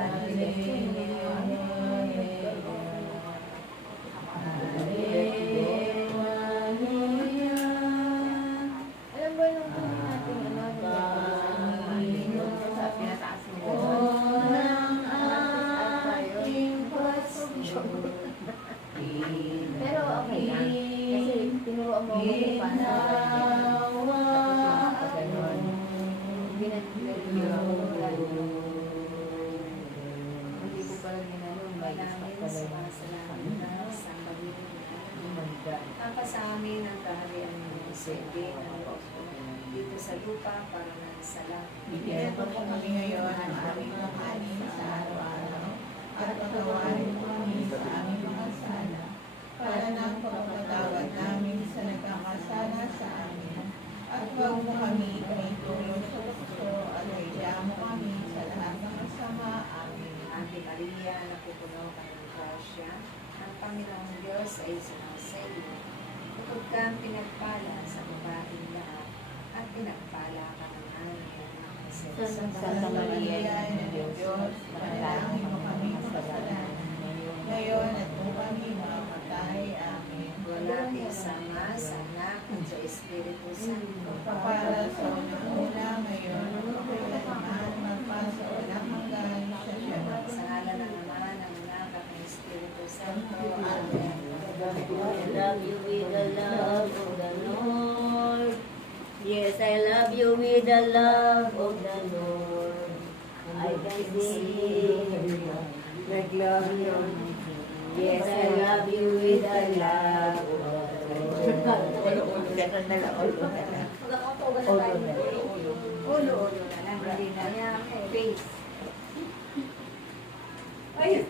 Alam ba nung kunin natin sa pinataas mo? Pero okay lang. Kasi tinuruan mo ako kung paano. Hindi ko pala ginanong. May Salamat na sa Papa sa amin ang kaharian mo sa dito sa lupa para na sa langit. Bigyan mo po kami ngayon ang aming kakanin sa araw-araw at patawarin mo kami sa aming mga sala para ng pagpatawad namin sa nagkakasala sa amin. At huwag mo kami itulong sa tukso at hayaan mo kami sa lahat ng masama. Amen. Ate Maria, napupuno ka ng grasya, ang Panginoong Diyos ay sa iyo. Bukod kang pinagpala sa babaeng lahat, at pinagpala ka ng angel ng Santa Maria, ng Diyos, panalangin mo kami makasalanan, ngayon at kung kami mamamatay. Amen. Bulati sa Ama, sa Anak, at sa Espiritu Santo. Para sa unang-una, ngayon, kailanman, magpasawalang hanggan sa siyempre. Sa ngalan ng Ama, ng Anak, at ng Espiritu Santo. Amen. I love you with the love of the Lord. Yes, I love you with the love of the Lord. I can sing like love you. Yes, I love you with the love of the Lord. Ganun na lang, ulo na lang. Ulo-ulo na lang. Hindi na. Face.